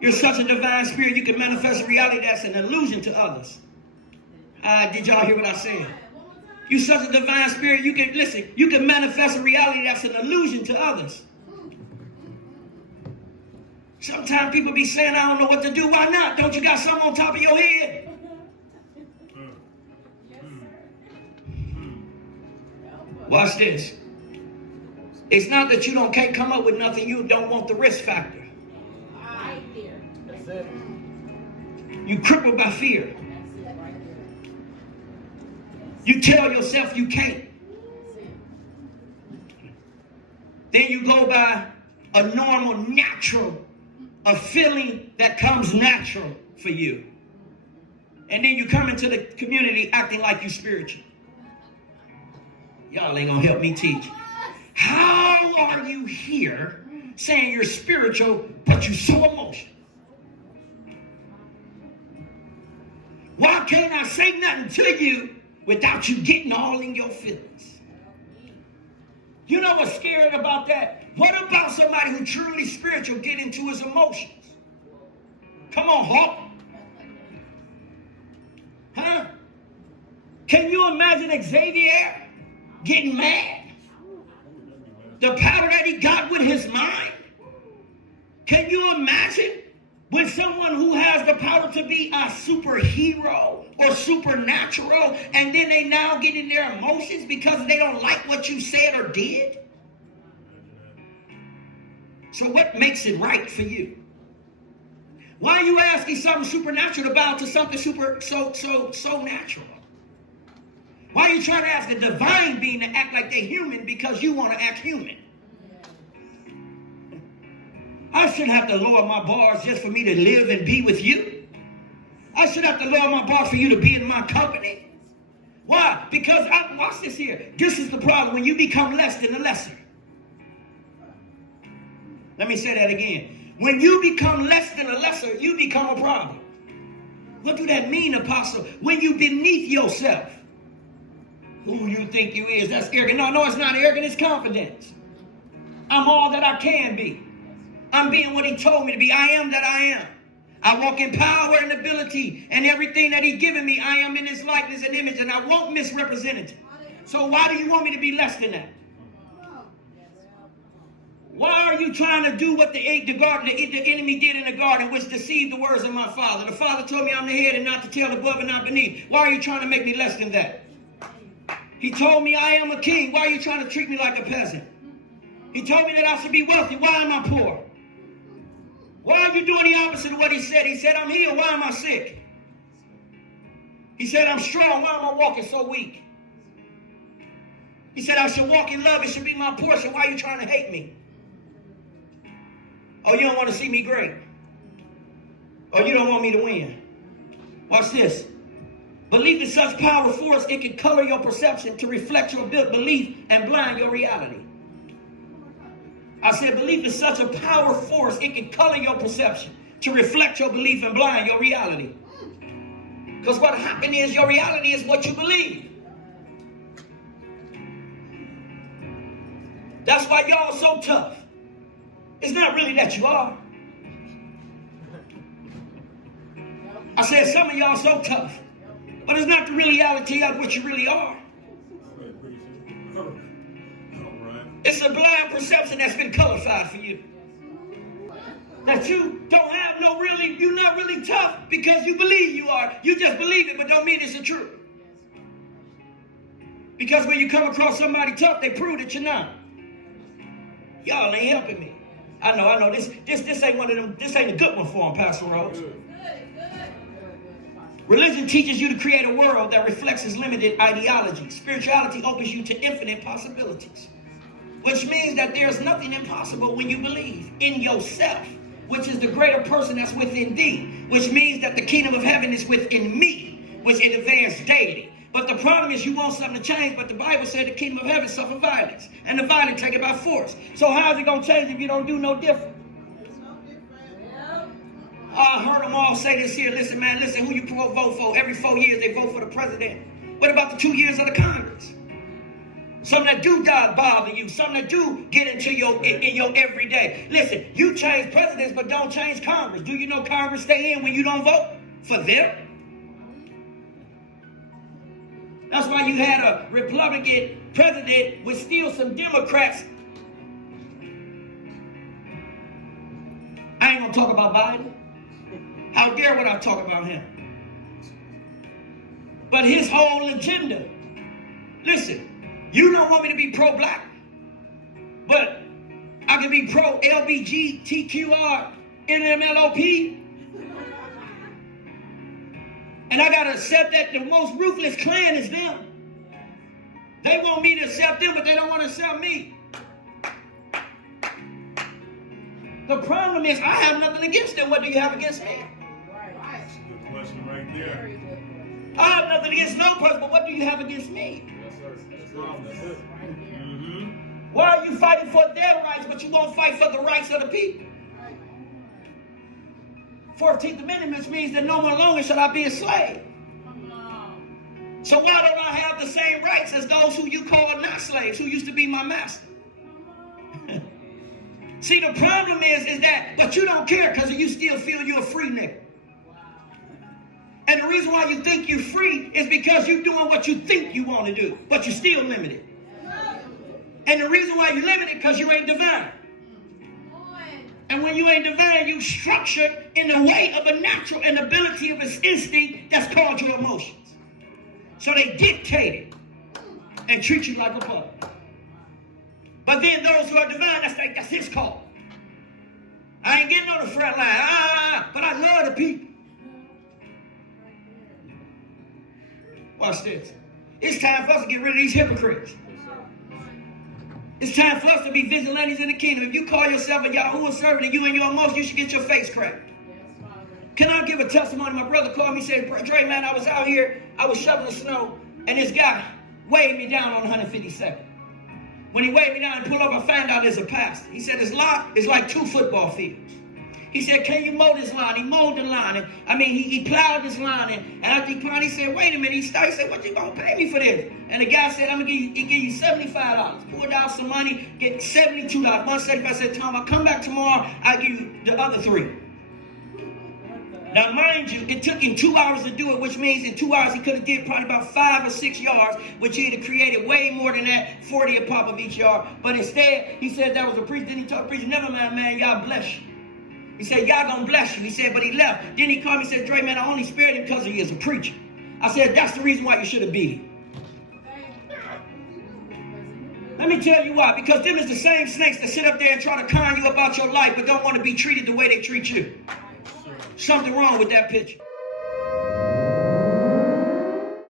You're such a divine spirit, you can manifest a reality that's an illusion to others. Did y'all hear what I said? You're such a divine spirit, you can manifest a reality that's an illusion to others. Sometimes people be saying, I don't know what to do. Why not? Don't you got something on top of your head? Watch this. It's not that you can't come up with nothing. You don't want the risk factor. You crippled by fear. You tell yourself you can't. Then you go by a normal, natural, a feeling that comes natural for you. And then you come into the community acting like you spiritual. Y'all ain't gonna help me teach. How are you here saying you're spiritual, but you're so emotional? Why can't I say nothing to you without you getting all in your feelings? You know what's scary about that? What about somebody who truly spiritual get into his emotions? Come on, Hawk. Huh? Can you imagine Xavier getting mad? The power that he got with his mind? Can you imagine when someone who has the power to be a superhero or supernatural, and then they now get in their emotions because they don't like what you said or did? So what makes it right for you? Why are you asking something supernatural about to something so natural? Why are you trying to ask a divine being to act like they're human because you want to act human? I shouldn't have to lower my bars just for me to live and be with you. I should have to lower my bars for you to be in my company. Why? Because, watch this here. This is the problem when you become less than the lesser. Let me say that again. When you become less than a lesser, you become a problem. What do that mean, Apostle? When you beneath yourself. Who you think you is, that's arrogant. No, it's not arrogant, it's confidence. I'm all that I can be. I'm being what he told me to be. I am that I am. I walk in power and ability, and everything that he's given me, I am in his likeness and image, and I won't misrepresent it. So why do you want me to be less than that? Why are you trying to do what the enemy did in the garden, which deceived the words of my father? The father told me I'm the head and not the tail, above and not beneath. Why are you trying to make me less than that? He told me I am a king. Why are you trying to treat me like a peasant? He told me that I should be wealthy. Why am I poor? Why are you doing the opposite of what he said? He said, I'm healed. Why am I sick? He said, I'm strong. Why am I walking so weak? He said, I should walk in love. It should be my portion. Why are you trying to hate me? Oh, you don't want to see me great. Oh, you don't want me to win. Watch this. Belief is such power force, it can color your perception to reflect your belief and blind your reality. I said belief is such a power force, it can color your perception to reflect your belief and blind your reality. Because what happened is your reality is what you believe. That's why y'all are so tough. It's not really that you are. I said some of y'all so tough. But it's not the reality of what you really are. It's a blind perception that's been colored for you. That you don't have you're not really tough because you believe you are. You just believe it, but don't mean it's the truth. Because when you come across somebody tough, they prove that you're not. Y'all ain't helping me. I know. This ain't one of them. This ain't a good one for them, Pastor Rose. Religion teaches you to create a world that reflects its limited ideology. Spirituality opens you to infinite possibilities, which means that there's nothing impossible when you believe in yourself, which is the greater person that's within thee, which means that the kingdom of heaven is within me, which it advances daily. But the problem is you want something to change, but the Bible said the kingdom of heaven suffer violence, and the violent take it by force. So how's it going to change if you don't do no different? I heard them all say this here. Listen, man, who you vote for. Every 4 years they vote for the president. What about the 2 years of the Congress? Some that do bother you. Some that do get into in your everyday. Listen, you change presidents, but don't change Congress. Do you know Congress stay in when you don't vote for them? That's why you had a Republican president with still some Democrats. I ain't gonna talk about Biden. How dare would I talk about him? But his whole agenda. Listen, you don't want me to be pro-black, but I can be pro-LBGTQR NMLOP. And I got to accept that the most ruthless clan is them. They want me to accept them, but they don't want to accept me. The problem is I have nothing against them. What do you have against me? That's a good question right there. I have nothing against no person, but what do you have against me? Mm-hmm. Why are you fighting for their rights, but you won't fight for the rights of the people? 14th Amendment means that no more longer shall I be a slave. So why don't I have the same rights as those who you call not slaves, who used to be my master? See, the problem is that, but you don't care because you still feel you're a free nigga. And the reason why you think you're free is because you're doing what you think you want to do, but you're still limited. And the reason why you're limited because you ain't divine. And when you ain't divine, you structured in the way of a natural and ability of its instinct that's called your emotions. So they dictate it and treat you like a puppet. But then those who are divine, that's his call. I ain't getting on the front line, but I love the people. Watch this. It's time for us to get rid of these hypocrites. It's time for us to be vigilantes in the kingdom. If you call yourself a Yahuwah servant and you in your emotions, you should get your face cracked. Can I give a testimony? My brother called me and said, Dre, man, I was out here, I was shoveling snow, and this guy waved me down on 152nd. When he waved me down and pulled up, I found out there's a pastor. He said his lot is like 2 football fields. He said, can you mow this line? He mowed the line. He plowed this line. And after he plowed, he said, wait a minute. He said, what you going to pay me for this? And the guy said, I'm going to give you $75. Pulled out some money, get $72. $175. Said, Tom, I'll come back tomorrow. I'll give you the other 3. Now, mind you, it took him 2 hours to do it, which means in 2 hours he could have did probably about 5 or 6 yards, which he'd have created way more than that, 40 a pop of each yard. But instead, he said that was a priest. Then he told the priest, never mind, man, y'all bless you. He said, y'all gonna bless you. He said, but he left. Then he called me and said, Dre, man, I only spared him because he is a preacher. I said, that's the reason why you should have beat him. Let me tell you why. Because them is the same snakes that sit up there and try to con you about your life, but don't want to be treated the way they treat you. Something wrong with that picture.